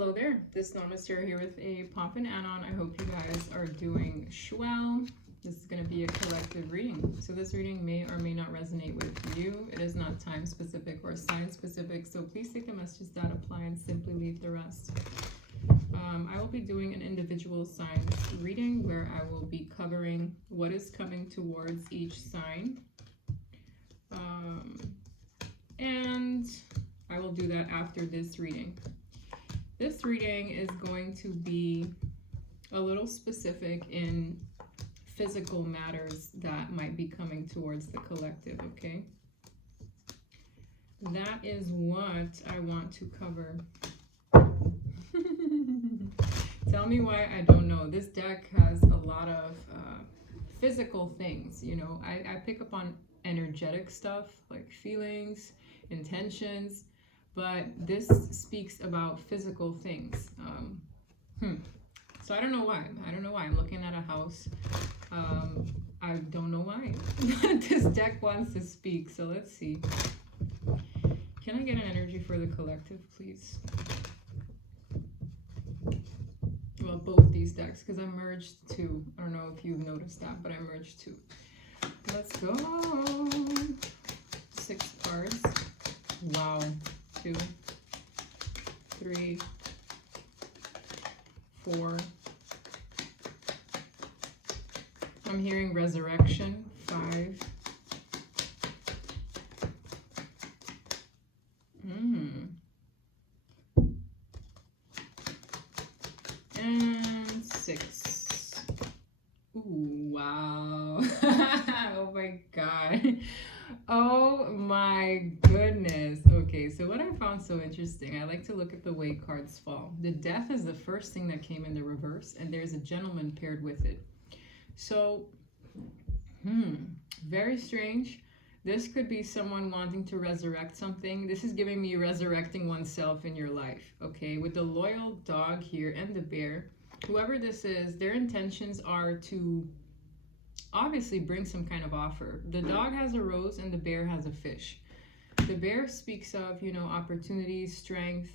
Hello there, this Namaste here with a Pop and Anon. I hope you guys are doing swell. This is going to be a collective reading. So this reading may or may not resonate with you. It is not time specific or sign specific, so please take the messages that apply and simply leave the rest. I will be doing an individual signs reading where I will be covering what is coming towards each sign. And I will do that after this reading. This reading is going to be a little specific in physical matters that might be coming towards the collective, okay? That is what I want to cover. Tell me why I don't know. This deck has a lot of physical things, you know. I pick up on energetic stuff like feelings, intentions, but this speaks about physical things. So I don't know why. I'm looking at a house. I don't know why. This deck wants to speak, so let's see. Can I get an energy for the collective, please? Well, both these decks, because I merged two. I don't know if you've noticed that, but I merged two. Let's go. 6 cards. Wow. 2, 3, 4. I'm hearing resurrection. 5. And 6. Ooh, wow. Oh my god. Oh my goodness. Okay, so what I found so interesting, I like to look at the way cards fall. The Death is the first thing that came in the reverse, and there's a gentleman paired with it. So, very strange. This could be someone wanting to resurrect something. This is giving me resurrecting oneself in your life, okay? With the loyal dog here and the bear, whoever this is, their intentions are to obviously bring some kind of offer. The dog has a rose and the bear has a fish. The bear speaks of, you know, opportunities, strength,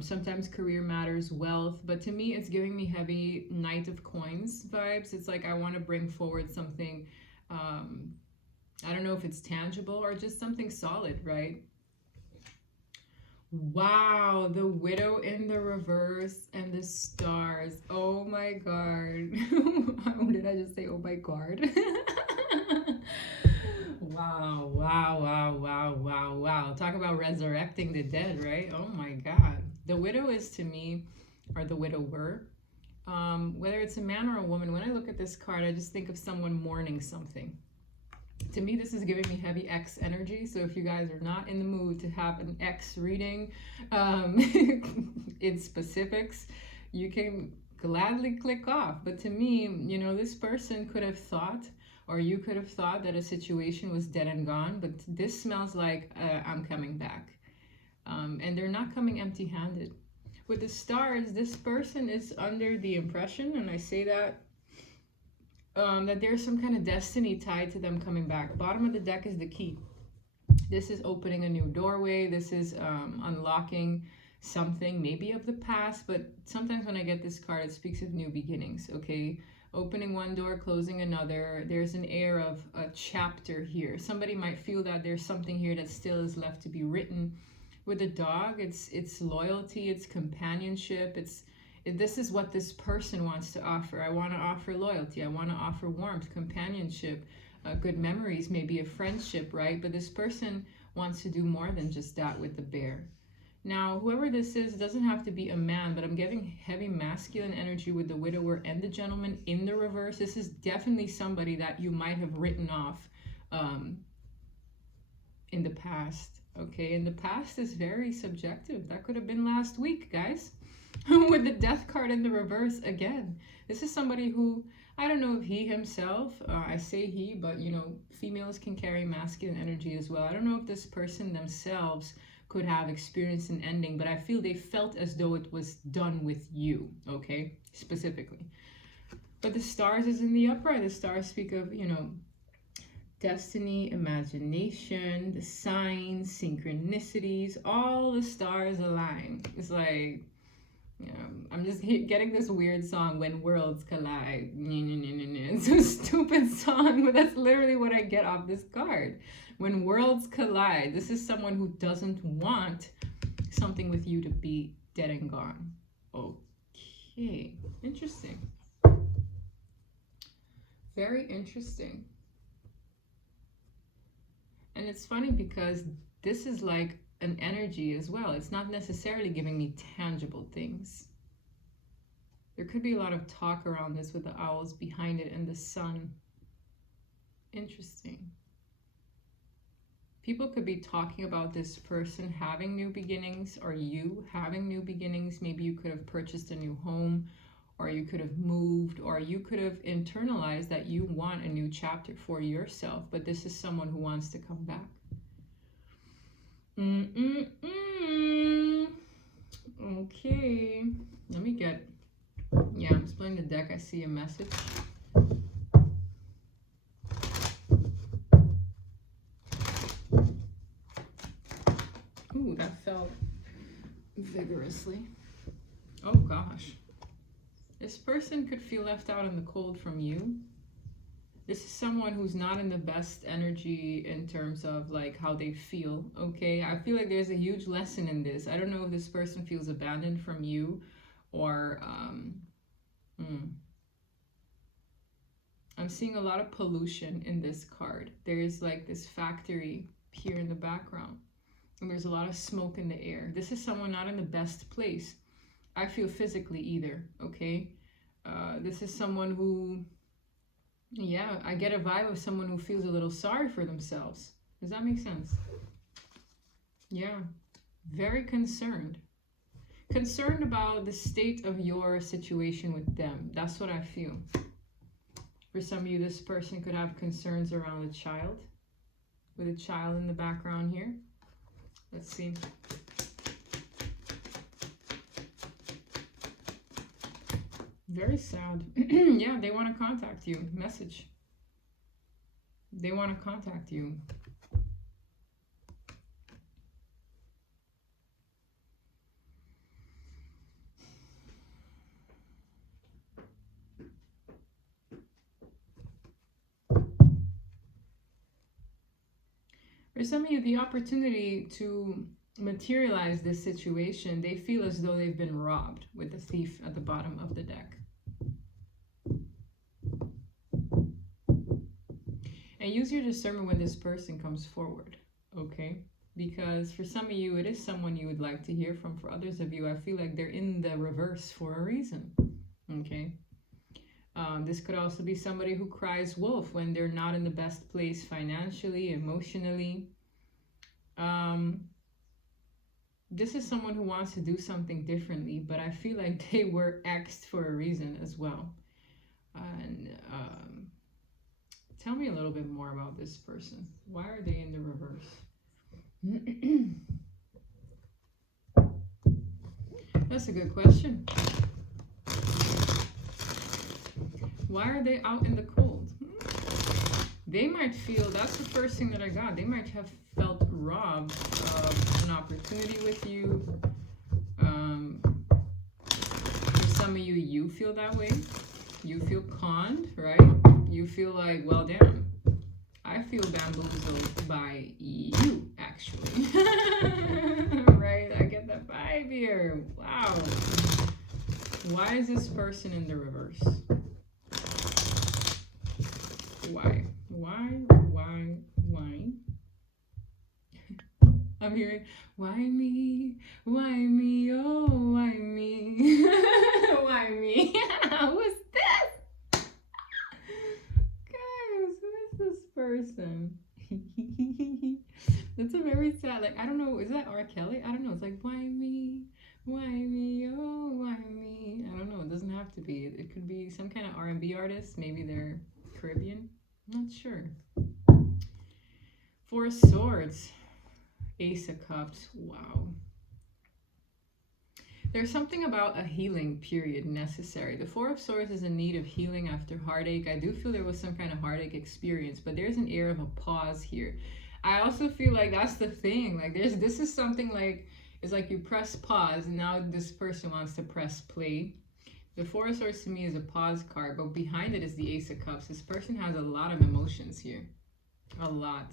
sometimes career matters, wealth, but to me it's giving me heavy Knight of Coins vibes. It's like I want to bring forward something, I don't know if it's tangible or just something solid, right? Wow, the Widow in the reverse and the stars. Oh my god. How did I just say oh my god? Wow, wow, wow, wow, wow, wow. Talk about resurrecting the dead, right? Oh my god. The widow is to me, or the widower, whether it's a man or a woman, when I look at this card, I just think of someone mourning something. To me, this is giving me heavy X energy. So if you guys are not in the mood to have an X reading in specifics, you can gladly click off. But to me, you know, this person could have thought, or you could have thought that a situation was dead and gone, but this smells like I'm coming back. And they're not coming empty-handed. With the stars, this person is under the impression, and I say that, that there's some kind of destiny tied to them coming back. Bottom of the deck is the key. This is opening a new doorway. This is unlocking something, maybe of the past, but sometimes when I get this card, it speaks of new beginnings, okay? Opening one door, closing another. There's an air of a chapter here. Somebody might feel that there's something here that still is left to be written. With the dog, it's loyalty, it's companionship, this is what this person wants to offer. I want to offer loyalty. I want to offer warmth, companionship, good memories, maybe a friendship, right? But this person wants to do more than just that with the bear. Now, whoever this is, it doesn't have to be a man, but I'm getting heavy masculine energy with the widower and the gentleman in the reverse. This is definitely somebody that you might have written off in the past, okay? And the past is very subjective. That could have been last week, guys. With the Death card in the reverse again. This is somebody who, I don't know if he himself, I say he, but you know, females can carry masculine energy as well. I don't know if this person themselves could have experienced an ending, but I feel they felt as though it was done with you, okay, specifically. But the stars is in the upright. The stars speak of, you know, destiny, imagination, the signs, synchronicities, all the stars align. It's like, I'm just getting this weird song, When Worlds Collide. It's a stupid song, but that's literally what I get off this card. When worlds collide, this is someone who doesn't want something with you to be dead and gone. Okay, interesting. Very interesting. And it's funny because this is like an energy as well. It's not necessarily giving me tangible things. There could be a lot of talk around this with the owls behind it and the sun. Interesting. People could be talking about this person having new beginnings, or you having new beginnings. Maybe you could have purchased a new home, or you could have moved, or you could have internalized that you want a new chapter for yourself, but this is someone who wants to come back. Okay, let me get, I'm just playing the deck. I see a message. Ooh, that fell vigorously. Oh gosh. This person could feel left out in the cold from you. This is someone who's not in the best energy in terms of like how they feel, okay? I feel like there's a huge lesson in this. I don't know if this person feels abandoned from you or I'm seeing a lot of pollution in this card. There is like this factory here in the background, and there's a lot of smoke in the air. This is someone not in the best place, I feel, physically either, okay? This is someone who, yeah, I get a vibe of someone who feels a little sorry for themselves. Does that make sense? Yeah, very concerned. Concerned about the state of your situation with them. That's what I feel. For some of you, this person could have concerns around a child, with a child in the background here. Let's see. Very sad. Yeah, they want to contact you. Message. They want to contact you. For some of you, the opportunity to materialize this situation, they feel as though they've been robbed, with the thief at the bottom of the deck. And use your discernment when this person comes forward, okay? Because for some of you, it is someone you would like to hear from. For others of you, I feel like they're in the reverse for a reason, okay? This could also be somebody who cries wolf when they're not in the best place financially, emotionally. This is someone who wants to do something differently, but I feel like they were X'd for a reason as well. And tell me a little bit more about this person. Why are they in the reverse? That's a good question. Why are they out in the cold? They might feel, that's the first thing that I got, they might have felt robbed of an opportunity with you. For some of you, you feel that way. You feel conned, right? You feel like, well, damn, I feel bamboozled by you, actually. Right? I get that vibe here. Wow. Why is this person in the reverse? Why? I'm hearing, why me, oh, why me? Why me? Who is this? Guys, who is this person? That's a very sad, like, I don't know, is that R. Kelly? I don't know, it's like, why me, oh, why me? I don't know, it doesn't have to be. It could be some kind of R&B artist, maybe they're Caribbean, I'm not sure. Four of Swords, Ace of Cups, wow. There's something about a healing period necessary. The Four of Swords is in need of healing after heartache. I do feel there was some kind of heartache experience, but there's an air of a pause here. I also feel like that's the thing. Like this is something like It's like you press pause, and now this person wants to press play. The Four of Swords to me is a pause card, but behind it is the Ace of Cups. This person has a lot of emotions here. A lot.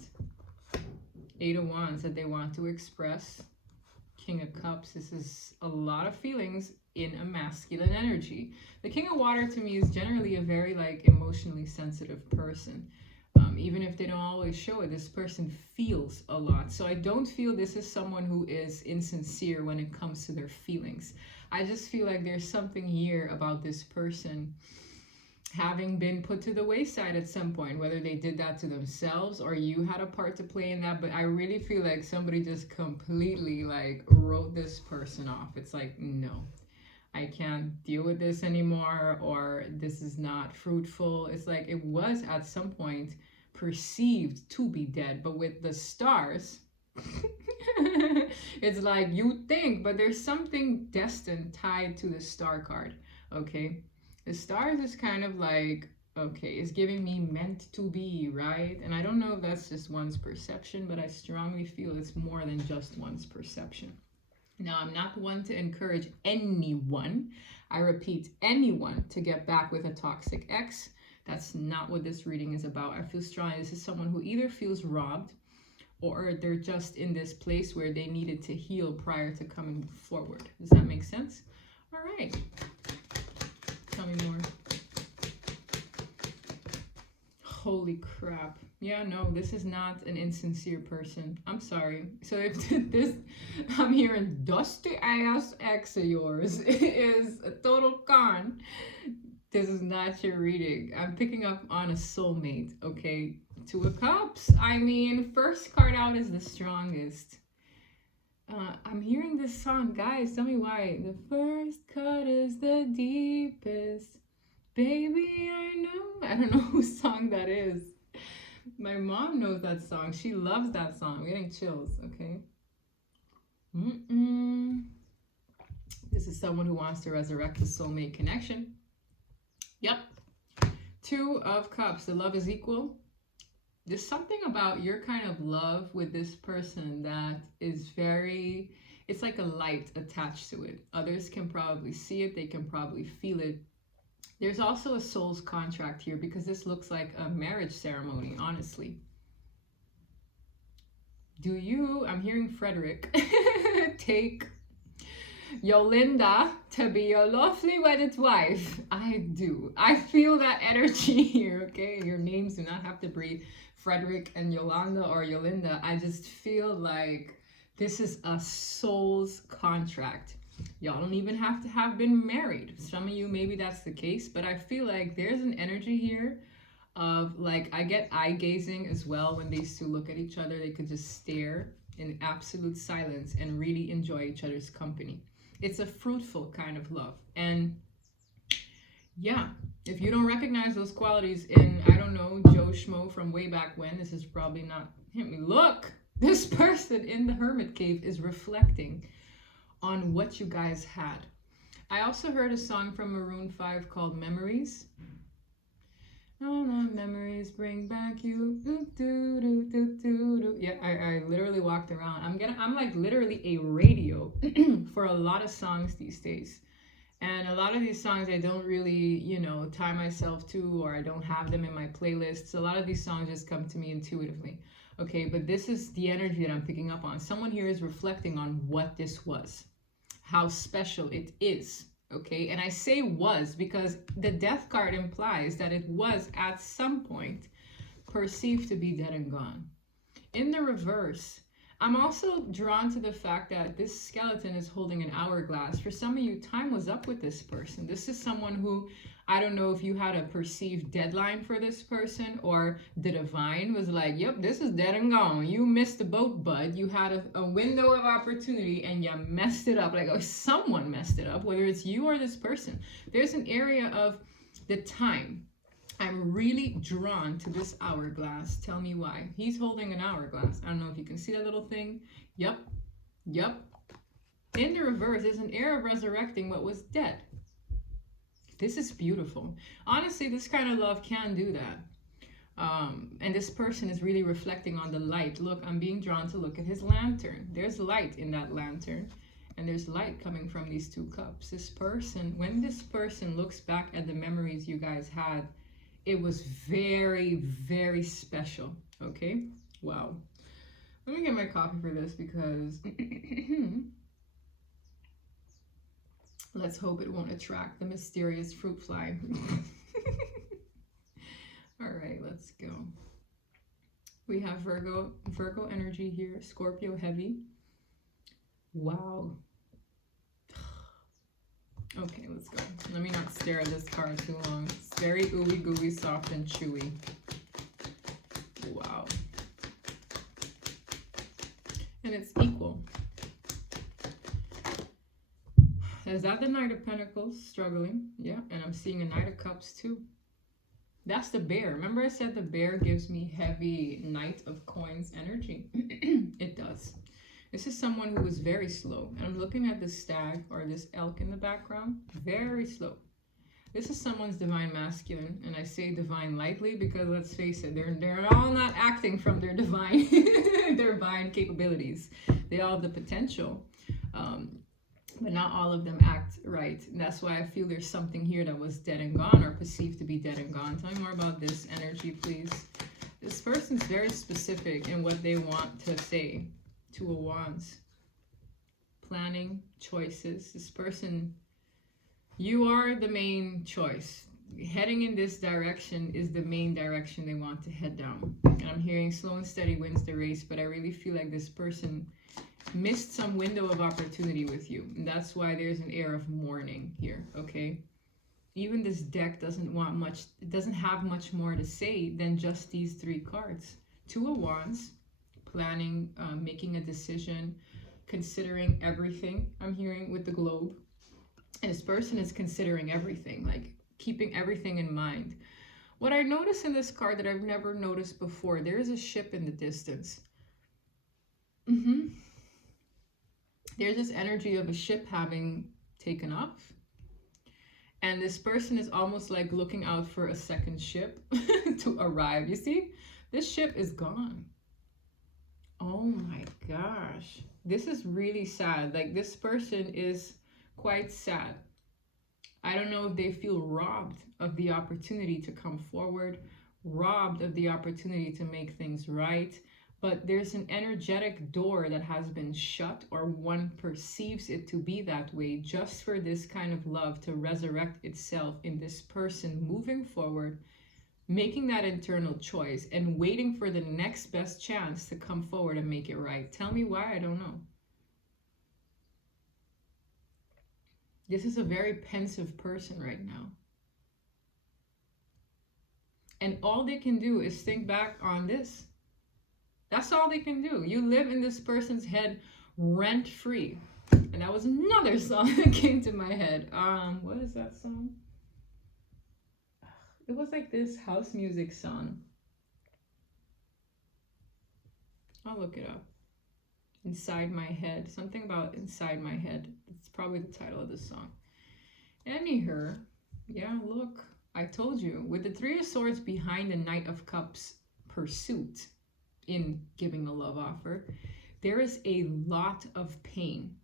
Eight of Wands that they want to express. King of Cups. This is a lot of feelings in a masculine energy. The King of Water to me is generally a very like emotionally sensitive person. Even if they don't always show it, this person feels a lot. So I don't feel this is someone who is insincere when it comes to their feelings. I just feel like there's something here about this person having been put to the wayside at some point, whether they did that to themselves or you had a part to play in that. But I really feel like somebody just completely like wrote this person off. It's like, no, I can't deal with this anymore, or this is not fruitful. It's like it was at some point perceived to be dead, but with the stars, it's like you think, but there's something destined tied to the star card, okay? The stars is kind of like, okay, it's giving me meant to be, right? And I don't know if that's just one's perception, but I strongly feel it's more than just one's perception. Now, I'm not one to encourage anyone, I repeat, anyone, to get back with a toxic ex. That's not what this reading is about. I feel strongly this is someone who either feels robbed or they're just in this place where they needed to heal prior to coming forward. Does that make sense? All right. Tell me more. Holy crap. Yeah, no, this is not an insincere person. I'm sorry. So if this, I'm hearing dusty ass ex of yours is a total con, this is not your reading. I'm picking up on a soulmate, okay? Two of Cups. I mean, first card out is the strongest. I'm hearing this song. Guys, tell me why. The first cut is the deepest. Baby, I know. I don't know whose song that is. My mom knows that song. She loves that song. I'm getting chills, okay? This is someone who wants to resurrect the soulmate connection. Yep. Two of Cups. The love is equal. There's something about your kind of love with this person that is very, it's like a light attached to it. Others can probably see it. They can probably feel it. There's also a soul's contract here because this looks like a marriage ceremony, honestly. Do you, I'm hearing Frederick, take Yolinda to be your lovely wedded wife? I do. I feel that energy here, okay? Your names do not have to be Frederick and Yolanda or Yolinda. I just feel like this is a soul's contract. Y'all don't even have to have been married. Some of you, maybe that's the case, but I feel like there's an energy here of like, I get eye gazing as well when these two look at each other. They could just stare in absolute silence and really enjoy each other's company. It's a fruitful kind of love. And yeah, if you don't recognize those qualities in, I don't know, Joe Schmo from way back when, this is probably not him. Look, this person in the hermit cave is reflecting on what you guys had. I also heard a song from Maroon 5 called Memories. Oh, my memories bring back you. Yeah, I literally walked around. I'm like literally a radio for a lot of songs these days. And a lot of these songs I don't really, you know, tie myself to, or I don't have them in my playlists. A lot of these songs just come to me intuitively. Okay, but this is the energy that I'm picking up on. Someone here is reflecting on what this was, how special it is. Okay, and I say was because the death card implies that it was at some point perceived to be dead and gone. In the reverse, I'm also drawn to the fact that this skeleton is holding an hourglass. For some of you, time was up with this person. This is someone who, I don't know if you had a perceived deadline for this person, or the divine was like, yep, this is dead and gone. You missed the boat, bud. You had a window of opportunity and you messed it up. Like, oh, someone messed it up, whether it's you or this person. There's an area of the time. I'm really drawn to this hourglass. Tell me why. He's holding an hourglass. I don't know if you can see that little thing. Yep. Yep. In the reverse, there's an air of resurrecting what was dead. This is beautiful. Honestly, this kind of love can do that. And this person is really reflecting on the light. Look, I'm being drawn to look at his lantern. There's light in that lantern. And there's light coming from these 2 cups. This person, when this person looks back at the memories you guys had, it was very, very special. Okay? Wow. Let me get my coffee for this because let's hope it won't attract the mysterious fruit fly. All right, let's go. We have Virgo energy here, Scorpio heavy. Wow. Okay, let's go. Let me not stare at this card too long. It's very ooey gooey, soft and chewy. Wow. And it's equal. Is that the Knight of Pentacles struggling? Yeah, and I'm seeing a Knight of Cups too. That's the bear. Remember I said the bear gives me heavy Knight of Coins energy? It does. This is someone who is very slow. And I'm looking at this stag or this elk in the background. Very slow. This is someone's divine masculine. And I say divine lightly because let's face it, they're all not acting from their divine, their divine capabilities. They all have the potential. But not all of them act right. And that's why I feel there's something here that was dead and gone or perceived to be dead and gone. Tell me more about this energy, please. This person's very specific in what they want to say. 2 of Wands. Planning, choices. This person, you are the main choice. Heading in this direction is the main direction they want to head down. And I'm hearing slow and steady wins the race, but I really feel like this person missed some window of opportunity with you. And that's why there's an air of mourning here, okay? Even this deck doesn't want much, it doesn't have much more to say than just these 3 cards. 2 of Wands, planning, making a decision, considering everything. I'm hearing with the globe. And this person is considering everything, like keeping everything in mind. What I notice in this card that I've never noticed before, there is a ship in the distance. There's this energy of a ship having taken off. And this person is almost like looking out for a second ship to arrive. You see? This ship is gone. Oh my gosh. This is really sad. Like this person is quite sad. I don't know if they feel robbed of the opportunity to come forward, robbed of the opportunity to make things right. But there's an energetic door that has been shut, or one perceives it to be that way, just for this kind of love to resurrect itself in this person moving forward, making that internal choice and waiting for the next best chance to come forward and make it right. Tell me why, I don't know. This is a very pensive person right now. And all they can do is think back on this. That's all they can do. You live in this person's head rent-free. And that was another song that came to my head. What is that song? It was like this house music song. I'll look it up. Inside My Head. Something about Inside My Head. It's probably the title of the song. Anyhow, yeah, look. I told you. With the 3 of Swords behind the Knight of Cups pursuit, in giving a love offer, there is a lot of pain.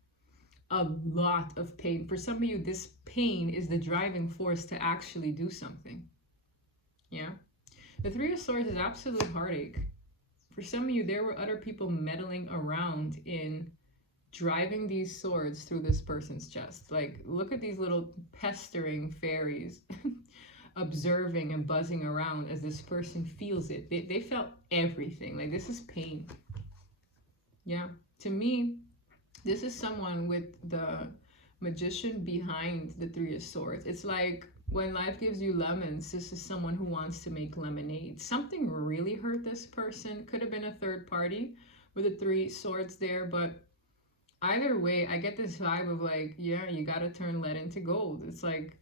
A lot of pain. For some of you, this pain is the driving force to actually do something. Yeah? The 3 of Swords is absolute heartache. For some of you, there were other people meddling around in driving these swords through this person's chest. Like, look at these little pestering fairies observing and buzzing around as this person feels it. They felt everything. Like, this is pain. Yeah. To me, this is someone with the Magician behind the 3 of Swords. It's like when life gives you lemons, this is someone who wants to make lemonade. Something really hurt this person. Could have been a third party with the 3 swords there, but either way, I get this vibe of like, yeah, you got to turn lead into gold. It's like,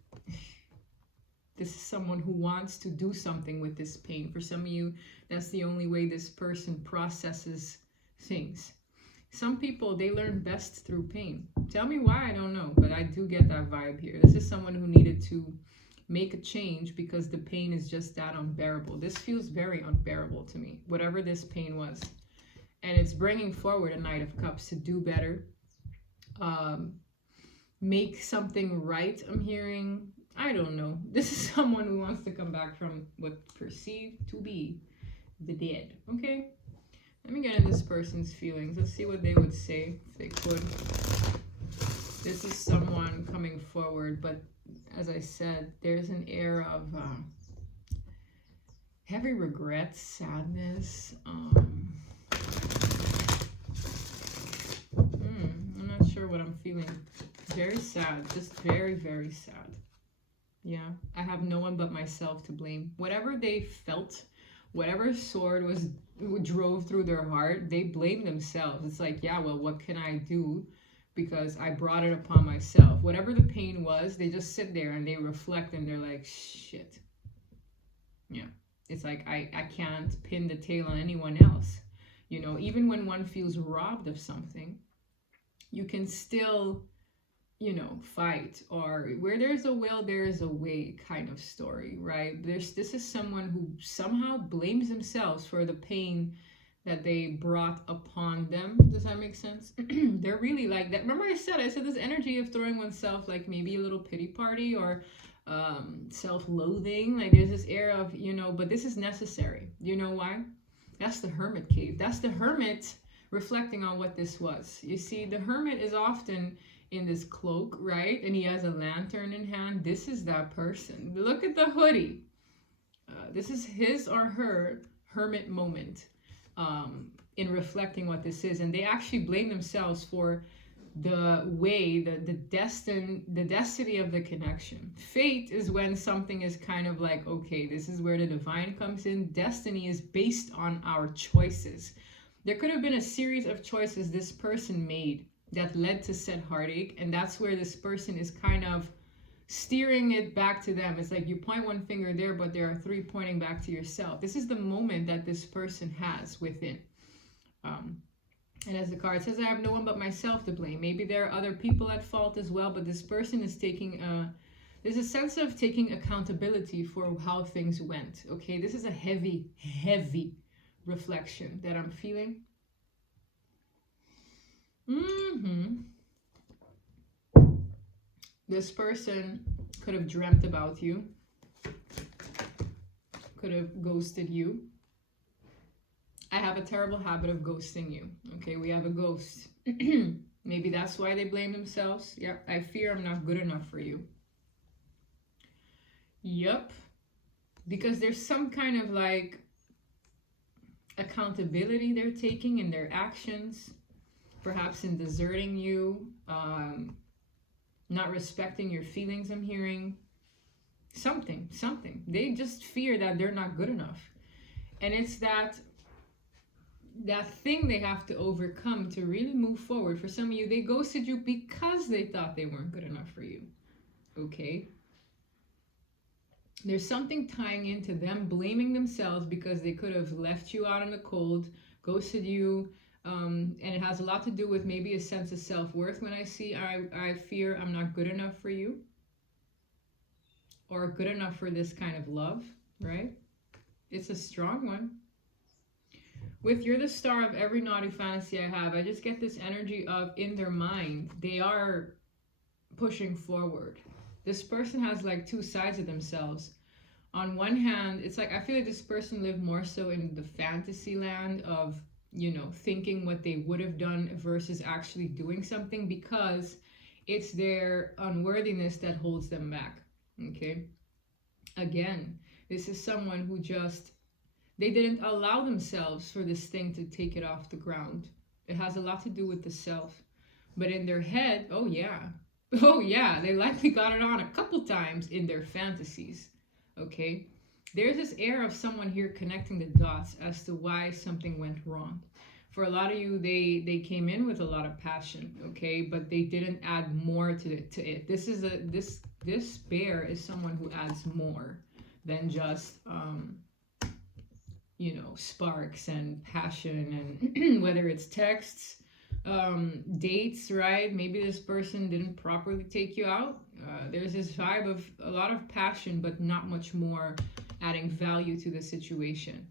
this is someone who wants to do something with this pain. For some of you, that's the only way this person processes things. Some people, they learn best through pain. Tell me why, I don't know, but I do get that vibe here. This is someone who needed to make a change because the pain is just that unbearable. This feels very unbearable to me, whatever this pain was. And it's bringing forward a Knight of Cups to do better, make something right, I'm hearing. I don't know. This is someone who wants to come back from what perceived to be the dead. Okay? Let me get in this person's feelings. Let's see what they would say if they could. This is someone coming forward, but as I said, there's an air of heavy regret, sadness. I'm not sure what I'm feeling. Very sad. Just very, very sad. Yeah. I have no one but myself to blame. Whatever they felt, whatever sword drove through their heart, they blame themselves. It's like, yeah, well, what can I do? Because I brought it upon myself. Whatever the pain was, they just sit there and they reflect and they're like, shit. Yeah. It's like, I can't pin the tail on anyone else. You know, even when one feels robbed of something, you can still, you know, fight. Or where there's a will, there is a way kind of story, right? This is someone who somehow blames themselves for the pain that they brought upon them. Does that make sense? They're really like that. Remember I said this energy of throwing oneself like maybe a little pity party or self-loathing. Like there's this air of, you know, but this is necessary. You know why? That's the hermit cave. That's the hermit reflecting on what this was. You see, the hermit is often in this cloak, right? And he has a lantern in hand. This is that person. Look at the hoodie. This is his or her hermit moment. In reflecting what this is, and they actually blame themselves for the way, the destiny of the connection. Fate is when something is kind of like, okay, this is where the divine comes in. Destiny is based on our choices. There could have been a series of choices this person made that led to said heartache, and that's where this person is kind of steering it back to them. It's like you point one finger there, but there are three pointing back to yourself. This is the moment that this person has within. And as the card says, I have no one but myself to blame. Maybe there are other people at fault as well, but this person is taking there's a sense of taking accountability for how things went. Okay, this is a heavy, heavy reflection that I'm feeling. This person could have dreamt about you, could have ghosted you. I have a terrible habit of ghosting you. Okay, we have a ghost. Maybe that's why they blame themselves. Yeah, I fear I'm not good enough for you. Yep. Because there's some kind of like accountability they're taking in their actions, perhaps in deserting you, not respecting your feelings. I'm hearing something. They just fear that they're not good enough. And it's that thing they have to overcome to really move forward. For some of you, they ghosted you because they thought they weren't good enough for you. Okay? There's something tying into them blaming themselves because they could have left you out in the cold, ghosted you, and it has a lot to do with maybe a sense of self-worth. When I see I fear I'm not good enough for you, or good enough for this kind of love, right? It's a strong one. With you're the star of every naughty fantasy I have, I just get this energy of in their mind, they are pushing forward. This person has like two sides of themselves. On one hand, it's like I feel like this person lived more so in the fantasy land of, you know, thinking what they would have done versus actually doing something, because it's their unworthiness that holds them back. Okay? Again, this is someone who just, they didn't allow themselves for this thing to take it off the ground. It has a lot to do with the self. But in their head, oh yeah, they likely got it on a couple times in their fantasies. Okay? There's this air of someone here connecting the dots as to why something went wrong. For a lot of you, they came in with a lot of passion, okay, but they didn't add more to it. This bear is someone who adds more than just you know, sparks and passion, and whether it's texts, dates, right? Maybe this person didn't properly take you out. There's this vibe of a lot of passion, but not much more adding value to the situation.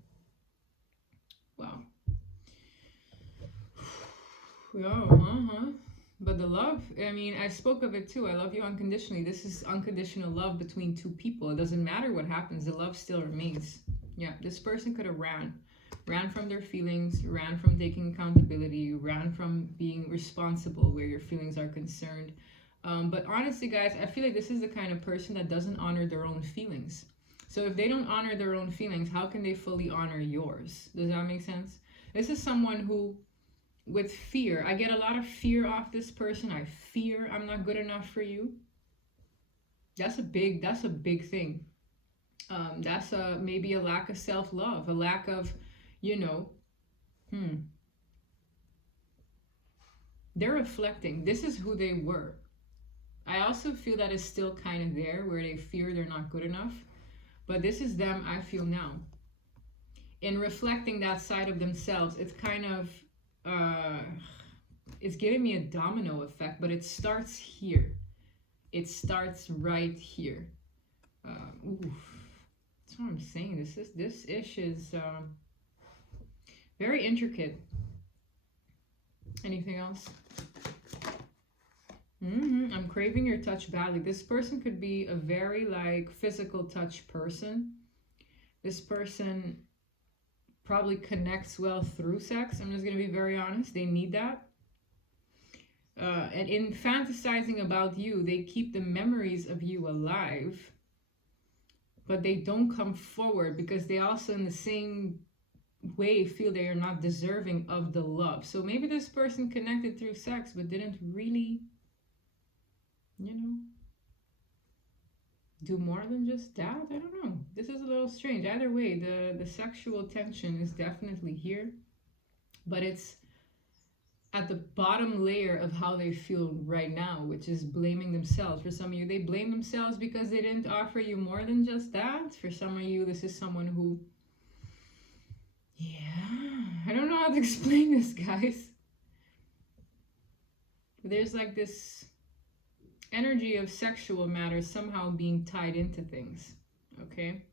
Wow. But the love, I mean, I spoke of it too. I love you unconditionally. This is unconditional love between two people. It doesn't matter what happens, the love still remains. Yeah, this person could have ran from their feelings, ran from taking accountability, ran from being responsible where your feelings are concerned. But honestly, guys, I feel like this is the kind of person that doesn't honor their own feelings. So if they don't honor their own feelings, how can they fully honor yours? Does that make sense? This is someone who, with fear, I get a lot of fear off this person. I fear I'm not good enough for you. That's a big thing. That's maybe a lack of self-love, a lack of, you know, they're reflecting. This is who they were. I also feel that is still kind of there where they fear they're not good enough. But this is them, I feel now. In reflecting that side of themselves, it's kind of, it's giving me a domino effect, but it starts here. It starts right here. That's what I'm saying. This ish is very intricate. Anything else? I'm craving your touch badly. This person could be a very like physical touch person. This person probably connects well through sex. I'm just going to be very honest. They need that. And in fantasizing about you, they keep the memories of you alive, but they don't come forward because they also in the same way feel they are not deserving of the love. So maybe this person connected through sex but didn't really, you know, do more than just that. I don't know. This is a little strange. Either way, the sexual tension is definitely here, but it's at the bottom layer of how they feel right now, which is blaming themselves. For some of you, they blame themselves because they didn't offer you more than just that. For some of you, this is someone who, yeah, I don't know how to explain this, guys. There's like this energy of sexual matters somehow being tied into things, okay?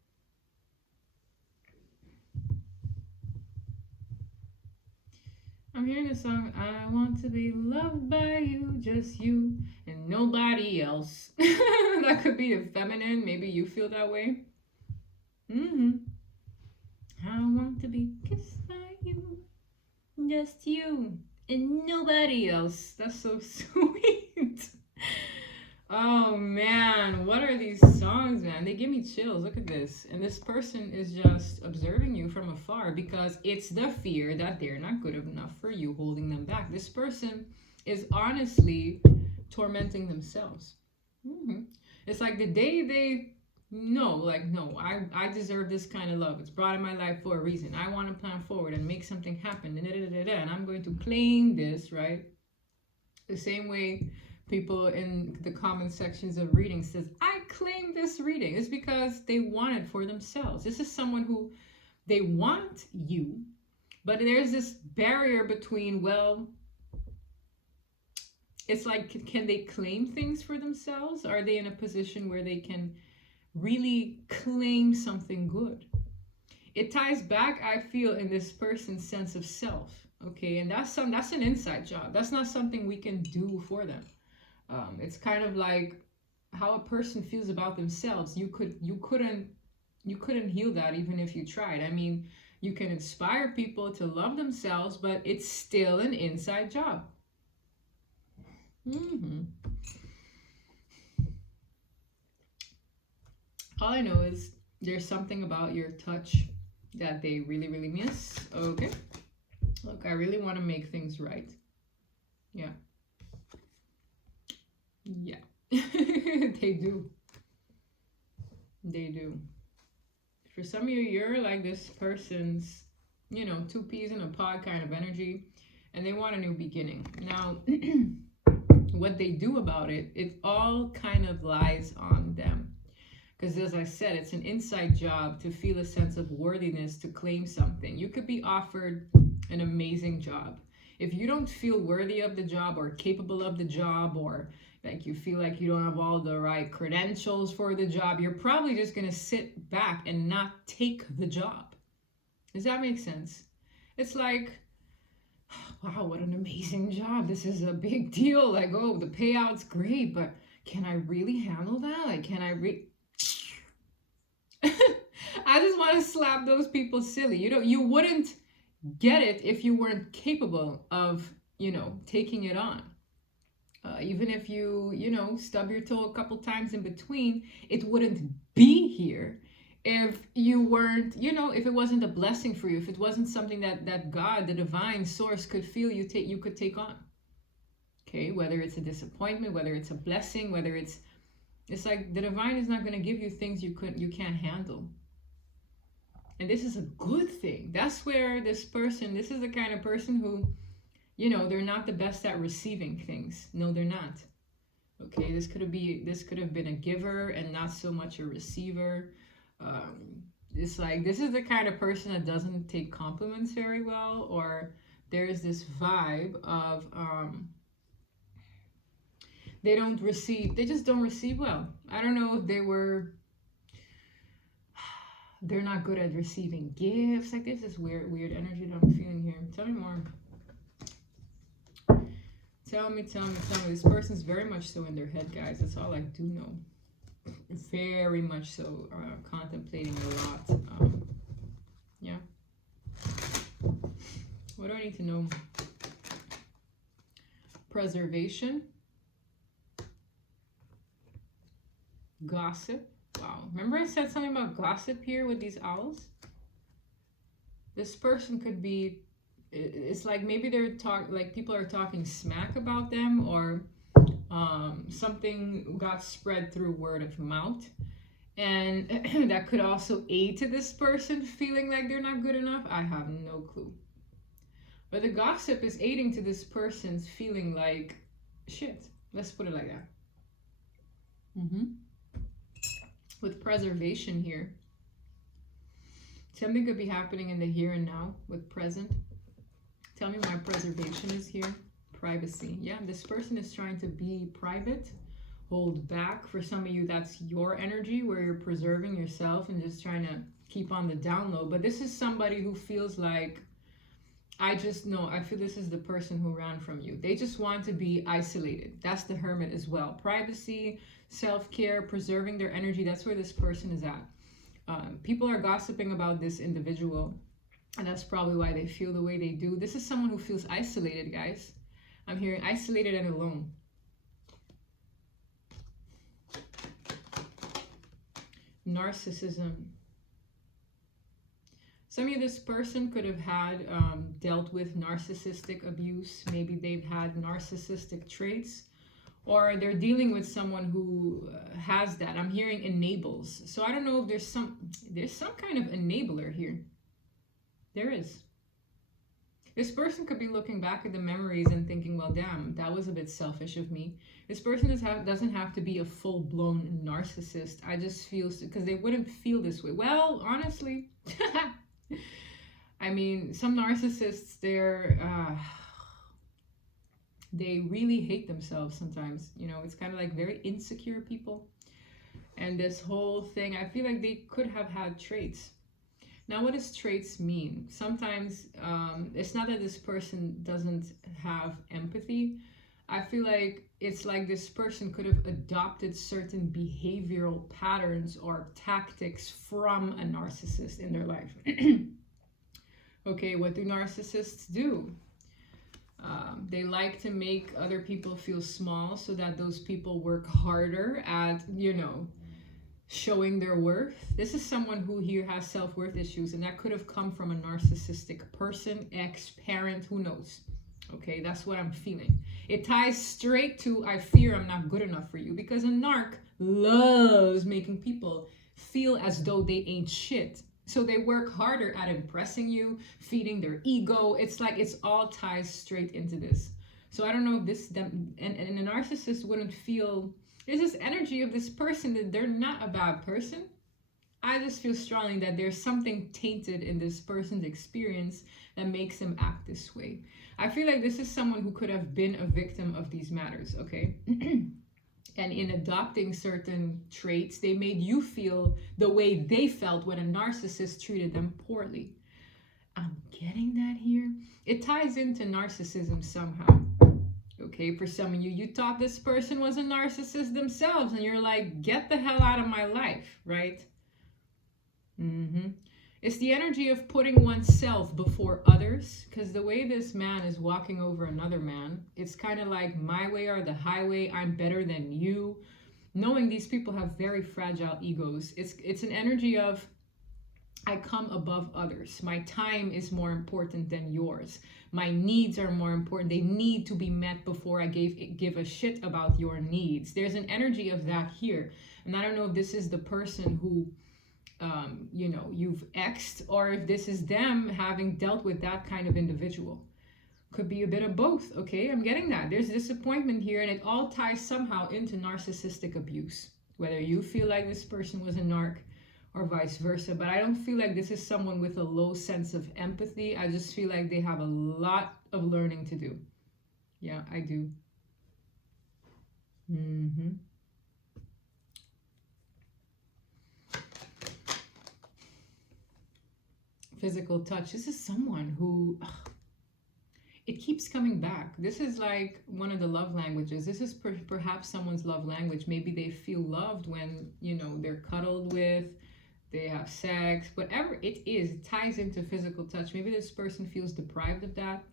I'm hearing the song, I want to be loved by you, just you, and nobody else. That could be a feminine, maybe you feel that way. I want to be kissed by you, just you, and nobody else. That's so sweet. Oh man, what are these songs, man? They give me chills. Look at this. And this person is just observing you from afar because it's the fear that they're not good enough for you holding them back. This person is honestly tormenting themselves. It's like the day they know, like, no, I deserve this kind of love. It's brought in my life for a reason. I want to plan forward and make something happen. And I'm going to claim this, right? The same way people in the comment sections of readings says, I claim this reading. It's because they want it for themselves. This is someone who they want you, but there's this barrier between, well, it's like, can they claim things for themselves? Are they in a position where they can really claim something good? It ties back, I feel, in this person's sense of self. Okay, and that's an inside job. That's not something we can do for them. It's kind of like how a person feels about themselves. You couldn't heal that even if you tried. I mean, you can inspire people to love themselves, but it's still an inside job. All I know is there's something about your touch that they really, really miss. Okay. Look, I really want to make things right. Yeah. Yeah. They do. They do. For some of you, you're like this person's, you know, two peas in a pod kind of energy, and they want a new beginning. Now, what they do about it, it all kind of lies on them. Because as I said, it's an inside job to feel a sense of worthiness, to claim something. You could be offered an amazing job. If you don't feel worthy of the job or capable of the job, or like you feel like you don't have all the right credentials for the job, you're probably just going to sit back and not take the job. Does that make sense? It's like, wow, what an amazing job. This is a big deal. Like, oh, the payout's great, but can I really handle that? Like, can I I just want to slap those people silly. You wouldn't get it if you weren't capable of, taking it on. Even if you stub your toe a couple times in between, it wouldn't be here if you weren't, if it wasn't a blessing for you, if it wasn't something that God, the divine source, could feel you could take on. Okay, whether it's a disappointment, whether it's a blessing, whether it's like the divine is not going to give you things you can't handle. And this is a good thing. That's where this is the kind of person who, they're not the best at receiving things. No, they're not. Okay, this could have been a giver and not so much a receiver. It's like, this is the kind of person that doesn't take compliments very well, or there's this vibe of they just don't receive well. I don't know if they're not good at receiving gifts. Like, there's this weird energy that I'm feeling here. Tell me more. Tell me. This person's very much so in their head, guys. That's all I do know. Very much so, contemplating a lot. Yeah. What do I need to know? Preservation. Gossip. Wow. Remember I said something about gossip here with these owls? This person could be, it's like maybe people are talking smack about them, or something got spread through word of mouth, and that could also aid to this person feeling like they're not good enough. I have no clue. But the gossip is aiding to this person's feeling like shit. Let's put it like that. With preservation here, something could be happening in the here and now with present. Tell me why preservation is here. Privacy. Yeah, this person is trying to be private, hold back. For some of you, that's your energy where you're preserving yourself and just trying to keep on the down low. But this is somebody who feels like, I feel this is the person who ran from you. They just want to be isolated. That's the hermit as well. Privacy, self-care, preserving their energy. That's where this person is at. People are gossiping about this individual, and that's probably why they feel the way they do. This is someone who feels isolated, guys. I'm hearing isolated and alone. Narcissism. Some of this person could have had dealt with narcissistic abuse. Maybe they've had narcissistic traits, or they're dealing with someone who has that. I'm hearing enables. So I don't know if there's some kind of enabler here. There is. This person could be looking back at the memories and thinking, well, damn, that was a bit selfish of me. This person doesn't have to be a full-blown narcissist. I just feel, because they wouldn't feel this way. Well, honestly, I mean, some narcissists, they really hate themselves sometimes. It's kind of like very insecure people. And this whole thing, I feel like they could have had traits. Now, what does traits mean? Sometimes it's not that this person doesn't have empathy. I feel like it's like this person could have adopted certain behavioral patterns or tactics from a narcissist in their life. Okay, what do narcissists do? They like to make other people feel small so that those people work harder at, showing their worth. This is someone who here has self-worth issues, and that could have come from a narcissistic person, ex-parent, who knows. Okay, that's what I'm feeling. It ties straight to, I fear I'm not good enough for you, because a narc loves making people feel as though they ain't shit. So they work harder at impressing you, feeding their ego. It's like it's all ties straight into this. So I don't know if and a narcissist wouldn't feel, there's this energy of this person that they're not a bad person. I just feel strongly that there's something tainted in this person's experience that makes them act this way. I feel like this is someone who could have been a victim of these matters, okay? And in adopting certain traits, they made you feel the way they felt when a narcissist treated them poorly. I'm getting that here. It ties into narcissism somehow. Okay, for some of you, you thought this person was a narcissist themselves, and you're like, get the hell out of my life, right? It's the energy of putting oneself before others, because the way this man is walking over another man, it's kind of like my way or the highway, I'm better than you. Knowing these people have very fragile egos, it's an energy of I come above others. My time is more important than yours. My needs are more important. They need to be met before I give a shit about your needs. There's an energy of that here. And I don't know if this is the person who, you've exed, or if this is them having dealt with that kind of individual. Could be a bit of both, okay? I'm getting that. There's disappointment here, and it all ties somehow into narcissistic abuse. Whether you feel like this person was a narc, or vice versa. But I don't feel like this is someone with a low sense of empathy. I just feel like they have a lot of learning to do. Yeah, I do. Physical touch. This is someone who it keeps coming back. This is like one of the love languages. This is perhaps someone's love language. Maybe they feel loved when, they're cuddled with, they have sex, whatever it is, it ties into physical touch. Maybe this person feels deprived of that.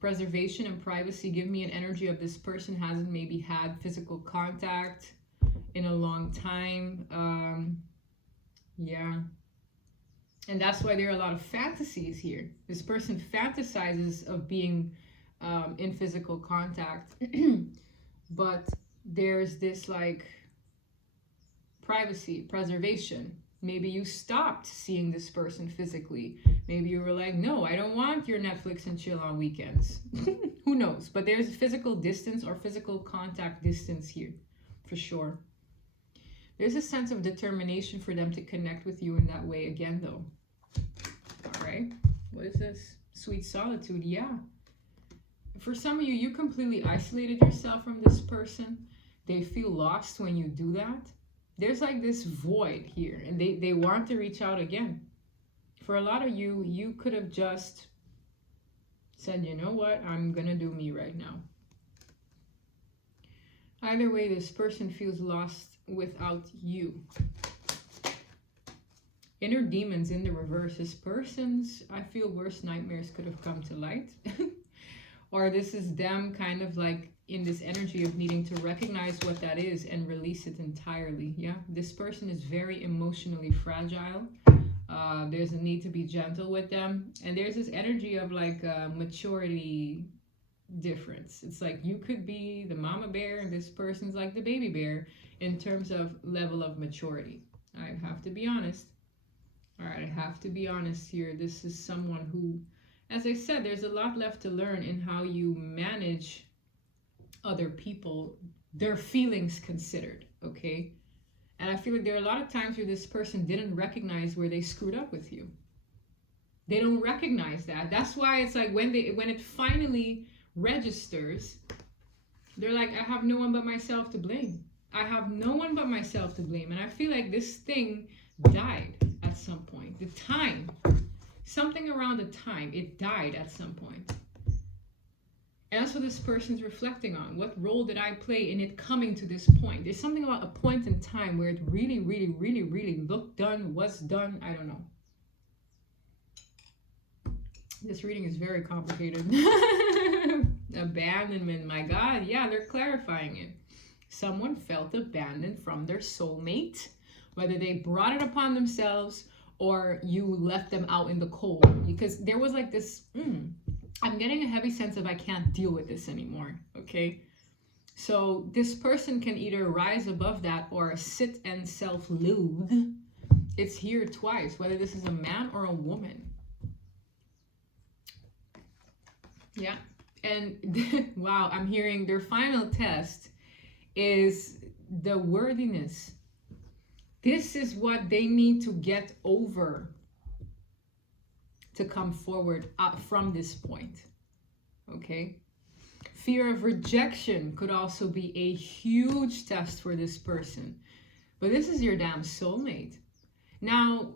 Preservation and privacy give me an energy of this person hasn't maybe had physical contact in a long time. Yeah. And that's why there are a lot of fantasies here. This person fantasizes of being in physical contact, but there's this like privacy, preservation. Maybe you stopped seeing this person physically. Maybe you were like, no, I don't want your Netflix and chill on weekends. Who knows? But there's physical distance or physical contact distance here, for sure. There's a sense of determination for them to connect with you in that way again, though. All right. What is this? Sweet solitude. Yeah. For some of you, you completely isolated yourself from this person. They feel lost when you do that. There's like this void here, and they want to reach out again. For a lot of you, you could have just said, you know what, I'm gonna do me right now. Either way, this person feels lost without you. Inner demons in the reverse. This person's, I feel, worst nightmares could have come to light. Or this is them kind of like in this energy of needing to recognize what that is and release it entirely. Yeah, this person is very emotionally fragile. There's a need to be gentle with them. And there's this energy of like maturity difference. It's like you could be the mama bear and this person's like the baby bear in terms of level of maturity. I have to be honest. All right, I have to be honest here. This is someone who, as I said, there's a lot left to learn in how you manage other people, their feelings considered, okay? And I feel like there are a lot of times where this person didn't recognize where they screwed up with you. They don't recognize that. That's why it's like when it finally registers, they're like, I have no one but myself to blame. I have no one but myself to blame. And I feel like this thing died at some point. The time, something around the time, it died at some point. And that's what this person's reflecting on. What role did I play in it coming to this point? There's something about a point in time where it really, really, really, really looked done, was done. I don't know. This reading is very complicated. Abandonment, my God. Yeah, they're clarifying it. Someone felt abandoned from their soulmate, whether they brought it upon themselves or you left them out in the cold. Because there was like this, I'm getting a heavy sense of I can't deal with this anymore, okay? So this person can either rise above that or sit and self-loathe. It's here twice, whether this is a man or a woman. Yeah, and wow, I'm hearing their final test is the worthiness. This is what they need to get over to come forward from this point, okay? Fear of rejection could also be a huge test for this person. But this is your damn soulmate. Now,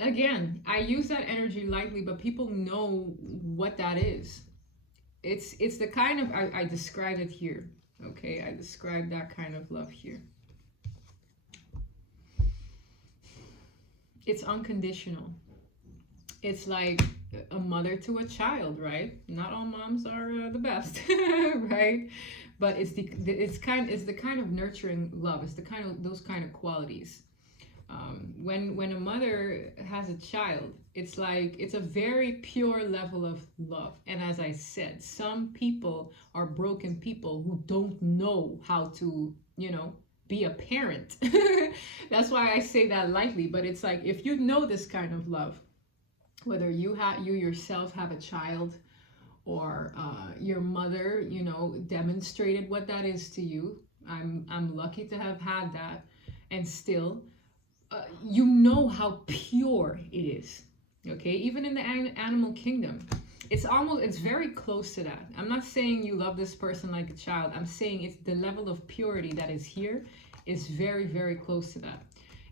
Again, I use that energy lightly, but people know what that is. It's the kind of, I describe it here. Okay, I describe that kind of love here. It's unconditional. It's like a mother to a child, right? Not all moms are the best, right? But it's the kind of nurturing love. It's the kind of those kind of qualities. When a mother has a child, it's like it's a very pure level of love. And as I said, some people are broken people who don't know how to, be a parent. That's why I say that lightly. But it's like if you know this kind of love, whether you yourself have a child, or your mother, demonstrated what that is to you. I'm lucky to have had that, and still, you know how pure it is. Okay, even in the animal kingdom, it's very close to that. I'm not saying you love this person like a child. I'm saying it's the level of purity that is here is very, very close to that.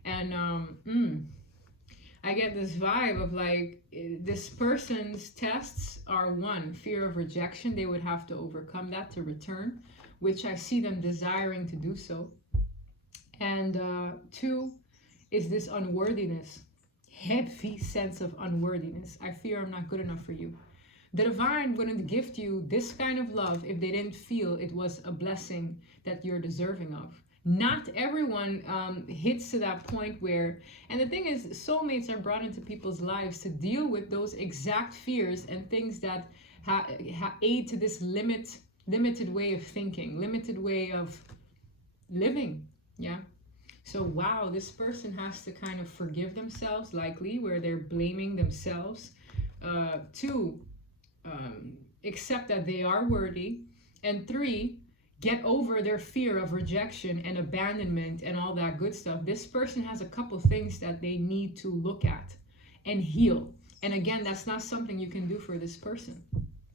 And I get this vibe of like this person's tests are, one, fear of rejection. They would have to overcome that to return, which I see them desiring to do so. And two is this unworthiness, heavy sense of unworthiness. I fear I'm not good enough for you. The divine wouldn't gift you this kind of love if they didn't feel it was a blessing that you're deserving of. Not everyone hits to that point where, and the thing is, soulmates are brought into people's lives to deal with those exact fears and things that aid to this limited way of thinking, limited way of living. Yeah. So, wow, this person has to kind of forgive themselves, likely, where they're blaming themselves. Two, accept that they are worthy. And three, get over their fear of rejection and abandonment and all that good stuff. This person has a couple things that they need to look at and heal. And again, that's not something you can do for this person.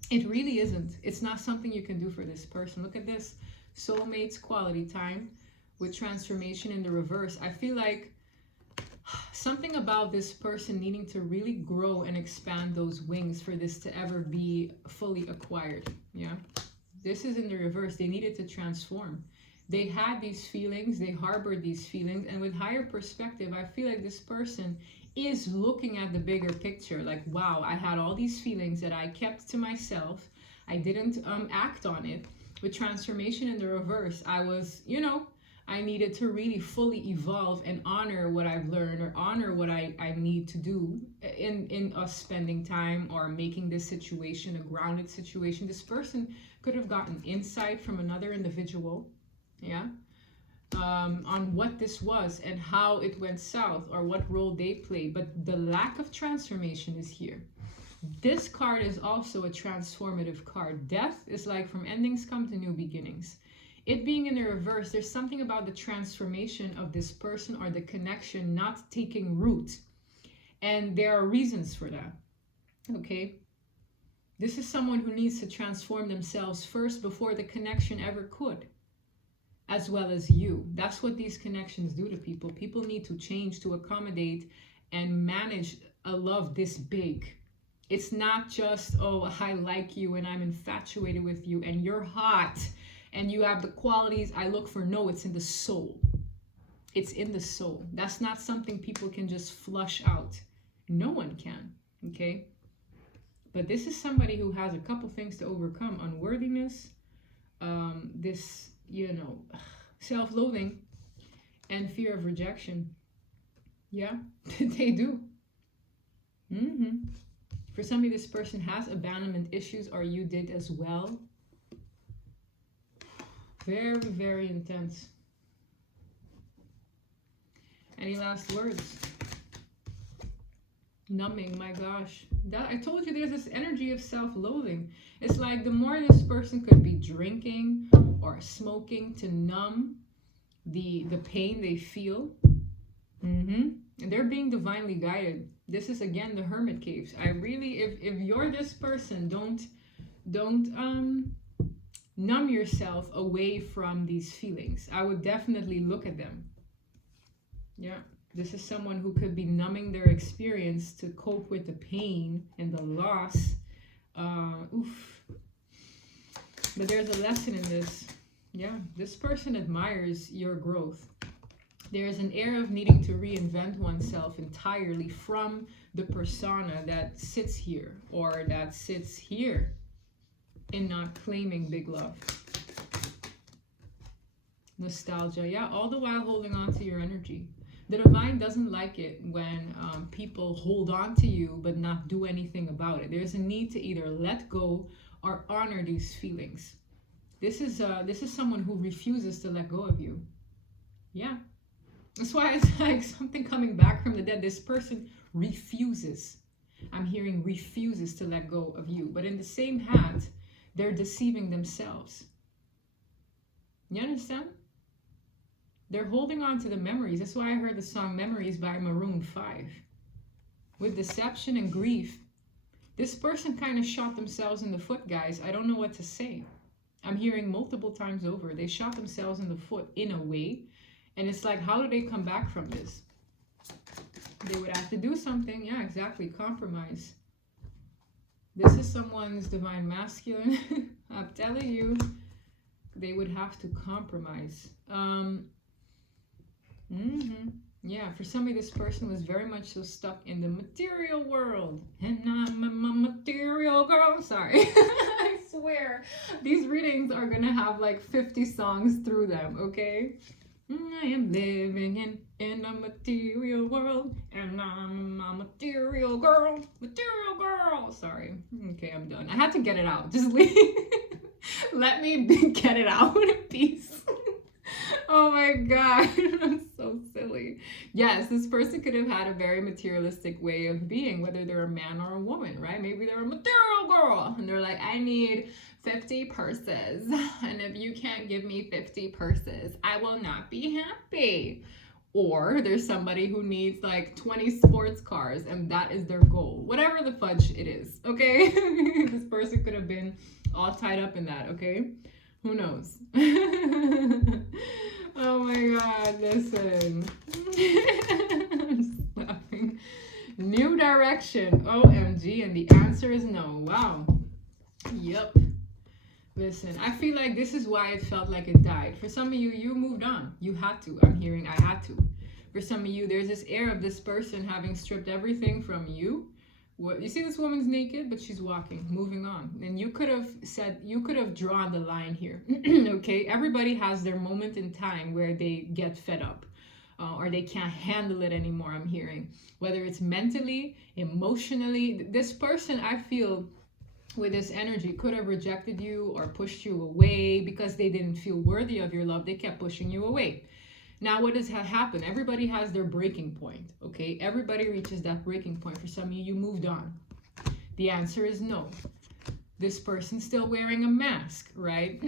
It really isn't. It's not something you can do for this person. Look at this. Soulmates quality time with transformation in the reverse. I feel like something about this person needing to really grow and expand those wings for this to ever be fully acquired. Yeah. This is in the reverse. They needed to transform. They had these feelings. They harbored these feelings. And with higher perspective, I feel like this person is looking at the bigger picture. Like, wow, I had all these feelings that I kept to myself. I didn't act on it. With transformation in the reverse, I was, I needed to really fully evolve and honor what I've learned, or honor what I need to do in us spending time or making this situation a grounded situation. This person could have gotten insight from another individual, yeah, on what this was and how it went south or what role they played. But the lack of transformation is here. This card is also a transformative card. Death is like from endings come to new beginnings. It being in the reverse, there's something about the transformation of this person or the connection not taking root. And there are reasons for that. Okay? This is someone who needs to transform themselves first before the connection ever could, as well as you. That's what these connections do to people. People need to change to accommodate and manage a love this big. It's not just, oh, I like you and I'm infatuated with you and you're hot and you have the qualities I look for. No, it's in the soul. It's in the soul. That's not something people can just flush out. No one can, okay? But this is somebody who has a couple things to overcome. Unworthiness, this, self-loathing, and fear of rejection. Yeah, they do. For somebody, this person has abandonment issues, or you did as well. Very, very intense. Any last words? Numbing, my gosh. That I told you, there's this energy of self-loathing. It's like the more this person could be drinking or smoking to numb the pain they feel. And they're being divinely guided. This is again the hermit caves. I really, if you're this person, don't numb yourself away from these feelings. I would definitely look at them. Yeah. This is someone who could be numbing their experience to cope with the pain and the loss. Oof. But there's a lesson in this. Yeah, this person admires your growth. There is an air of needing to reinvent oneself entirely from the persona that sits here or that sits here in not claiming big love. Nostalgia, yeah, all the while holding on to your energy. The divine doesn't like it when people hold on to you but not do anything about it. There's a need to either let go or honor these feelings. This is someone who refuses to let go of you. Yeah. That's why it's like something coming back from the dead. This person refuses. I'm hearing refuses to let go of you. But in the same hat, they're deceiving themselves. You understand? They're holding on to the memories. That's why I heard the song Memories by Maroon 5. With deception and grief, this person kind of shot themselves in the foot, guys. I don't know what to say. I'm hearing multiple times over. They shot themselves in the foot in a way. And it's like, how do they come back from this? They would have to do something. Yeah, exactly. Compromise. This is someone's divine masculine. I'm telling you, they would have to compromise. Yeah, for somebody, this person was very much so stuck in the material world. And I'm a material girl. Sorry. I swear. These readings are going to have like 50 songs through them, okay? I am living in a material world, and I'm a material girl. Material girl. Sorry. Okay, I'm done. I had to get it out. Just leave. Let me get it out in peace. Oh my God, I'm so silly. Yes, this person could have had a very materialistic way of being, whether they're a man or a woman, right? Maybe they're a material girl and they're like, I need 50 purses. And if you can't give me 50 purses, I will not be happy. Or there's somebody who needs like 20 sports cars and that is their goal. Whatever the fudge it is, okay? This person could have been all tied up in that, okay? Who knows? Oh my God, listen. I'm just laughing. New direction. OMG. And the answer is no. Wow. Yep. Listen, I feel like this is why it felt like it died. For some of you, you moved on. You had to. I'm hearing I had to. For some of you, there's this air of this person having stripped everything from you. What, you see this woman's naked, but she's walking, moving on. And you could have said, you could have drawn the line here. Okay, everybody has their moment in time where they get fed up or they can't handle it anymore, I'm hearing. Whether it's mentally, emotionally, this person, I feel, with this energy could have rejected you or pushed you away because they didn't feel worthy of your love. They kept pushing you away. Now, what does happen? Everybody has their breaking point, okay? Everybody reaches that breaking point. For some of you, you moved on. The answer is no. This person's still wearing a mask, right?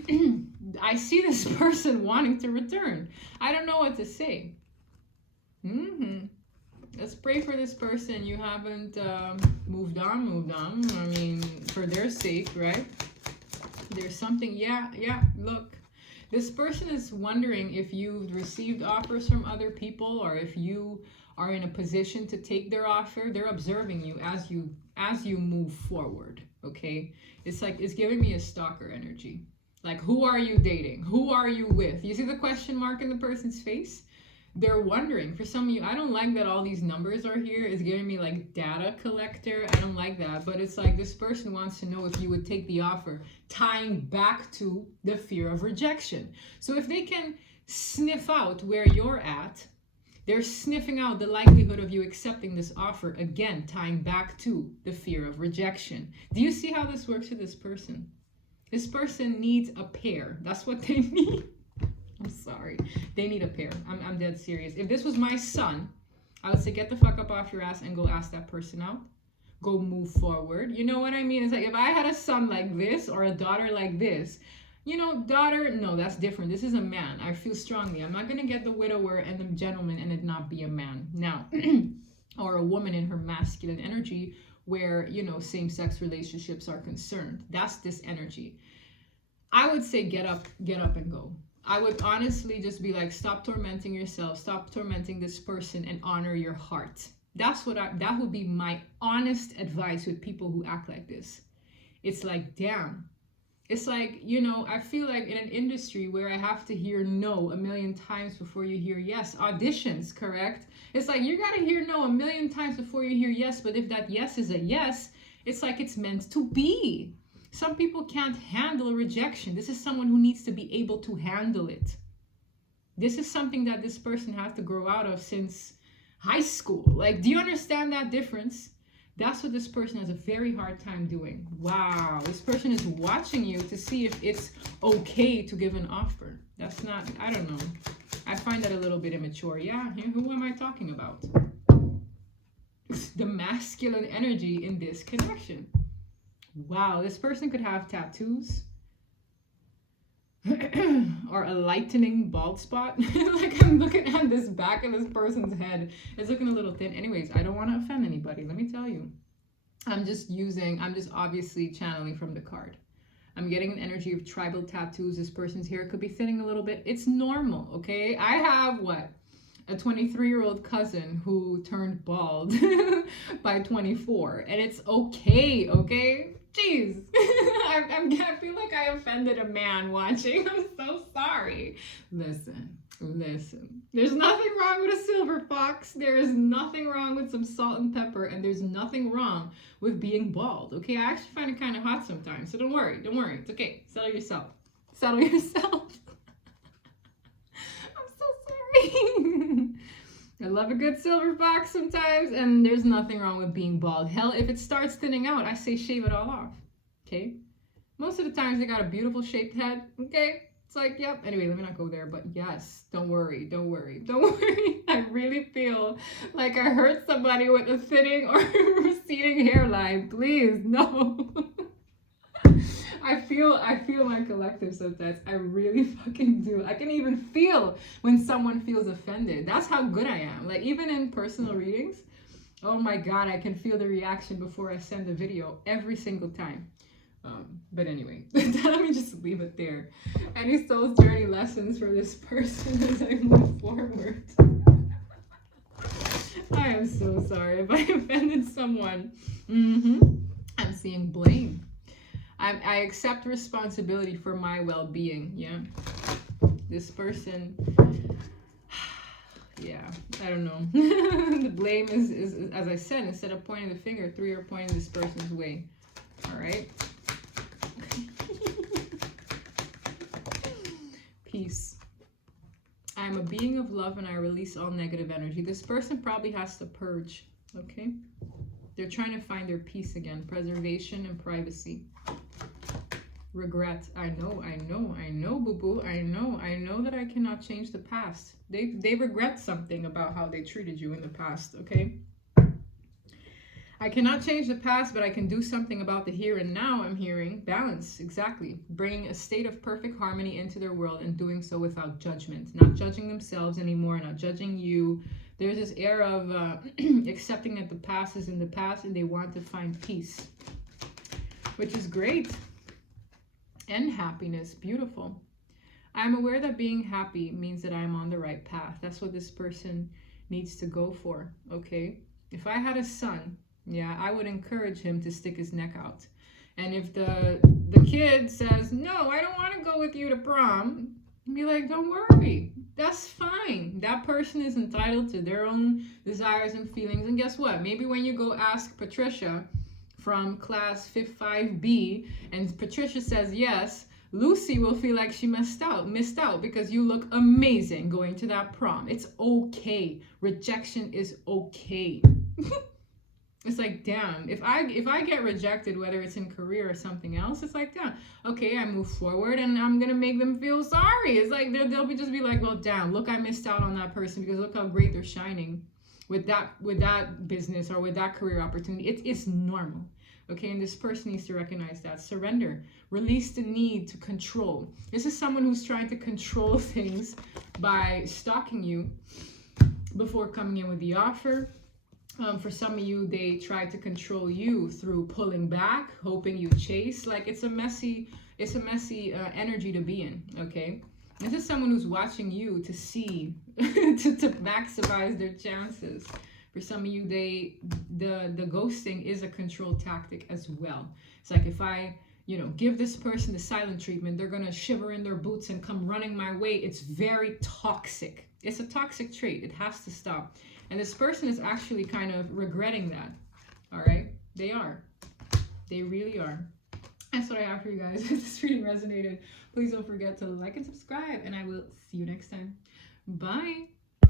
I see this person wanting to return. I don't know what to say. Let's pray for this person. You haven't moved on. I mean, for their sake, right? There's something, yeah, look. This person is wondering if you've received offers from other people or if you are in a position to take their offer. They're observing you as you move forward, okay? It's like, it's giving me a stalker energy. Like, who are you dating? Who are you with? You see the question mark in the person's face? They're wondering. For some of you, I don't like that all these numbers are here. It's giving me like data collector. I don't like that. But it's like this person wants to know if you would take the offer, tying back to the fear of rejection. So if they can sniff out where you're at, they're sniffing out the likelihood of you accepting this offer, again, tying back to the fear of rejection. Do you see how this works with this person? This person needs a pair. That's what they need. I'm sorry. They need a pair. I'm dead serious. If this was my son, I would say get the fuck up off your ass and go ask that person out. Go move forward. You know what I mean? It's like if I had a son like this or a daughter like this, you know, daughter, no, that's different. This is a man. I feel strongly. I'm not going to get the widower and the gentleman and it not be a man. Now, or a woman in her masculine energy where, you know, same-sex relationships are concerned. That's this energy. I would say get up and go. I would honestly just be like, stop tormenting yourself, stop tormenting this person, and honor your heart. That would be my honest advice with people who act like this. It's like, damn. It's like, I feel like in an industry where I have to hear no a million times before you hear yes. Auditions, correct? It's like you gotta hear no a million times before you hear yes, but if that yes is a yes, it's like it's meant to be. Some people can't handle rejection. This is someone who needs to be able to handle it. This is something that this person has to grow out of since high school. Like, do you understand that difference? That's what this person has a very hard time doing. Wow, this person is watching you to see if it's okay to give an offer. That's not, I don't know. I find that a little bit immature. Yeah, who am I talking about? The masculine energy in this connection. Wow, this person could have tattoos. Or a lightening bald spot. Like, I'm looking at this back of this person's head. It's looking a little thin. Anyways, I don't want to offend anybody. Let me tell you. I'm just obviously channeling from the card. I'm getting an energy of tribal tattoos. This person's hair could be thinning a little bit. It's normal, okay? I have a 23-year-old cousin who turned bald by 24. And it's okay, okay? Jeez, I feel like I offended a man watching. I'm so sorry. Listen. There's nothing wrong with a silver fox. There is nothing wrong with some salt and pepper. And there's nothing wrong with being bald. Okay, I actually find it kind of hot sometimes. So don't worry. It's okay. Settle yourself. I'm so sorry. I love a good silver fox sometimes, and there's nothing wrong with being bald. Hell, if it starts thinning out, I say shave it all off, okay? Most of the times they got a beautiful shaped head, okay? It's like, yep. Anyway, let me not go there, but yes, don't worry. I really feel like I hurt somebody with a thinning or receding hairline. Please, no. I feel my collective sometimes. I really fucking do. I can even feel when someone feels offended. That's how good I am. Like, even in personal readings, oh my God, I can feel the reaction before I send the video every single time. But anyway, let me just leave it there. Any soul's journey lessons for this person as I move forward? I am so sorry if I offended someone. I'm seeing blame. I accept responsibility for my well-being. Yeah, this person, yeah, I don't know. The blame is, as I said, instead of pointing the finger, 3 are pointing this person's way. All right. Peace. I am a being of love and I release all negative energy. This person probably has to purge. Okay. They're trying to find their peace again. Preservation and privacy. Regret. I know, boo-boo. I know that I cannot change the past. They regret something about how they treated you in the past, okay? I cannot change the past, but I can do something about the here and now. I'm hearing balance, exactly. Bringing a state of perfect harmony into their world and doing so without judgment. Not judging themselves anymore, not judging you. There's this air of accepting that the past is in the past and they want to find peace, which is great. And happiness. Beautiful. I'm aware that being happy means that I'm on the right path. That's what this person needs to go for, okay? If I had a son, yeah, I would encourage him to stick his neck out. And if the kid says, no, I don't want to go with you to prom, be like, don't worry. That's fine. That person is entitled to their own desires and feelings. And guess what? Maybe when you go ask Patricia from class 5B and Patricia says yes, Lucy will feel like she missed out because you look amazing going to that prom. It's okay. Rejection is okay. It's like, damn, if I get rejected, whether it's in career or something else, it's like, damn, okay, I move forward and I'm gonna make them feel sorry. It's like they'll just be like, well, damn, look, I missed out on that person because look how great they're shining with that business or with that career opportunity. It's normal. Okay, and this person needs to recognize that. Surrender. Release the need to control. This is someone who's trying to control things by stalking you before coming in with the offer. For some of you, they try to control you through pulling back, hoping you chase. Like, it's a messy energy to be in, okay? This is someone who's watching you to see, to maximize their chances. For some of you, the ghosting is a control tactic as well. It's like, if I, give this person the silent treatment, they're gonna shiver in their boots and come running my way. It's very toxic. It's a toxic trait. It has to stop. And this person is actually kind of regretting that. All right? They are. They really are. That's what I have for you guys. If this reading resonated, please don't forget to like and subscribe, and I will see you next time. Bye.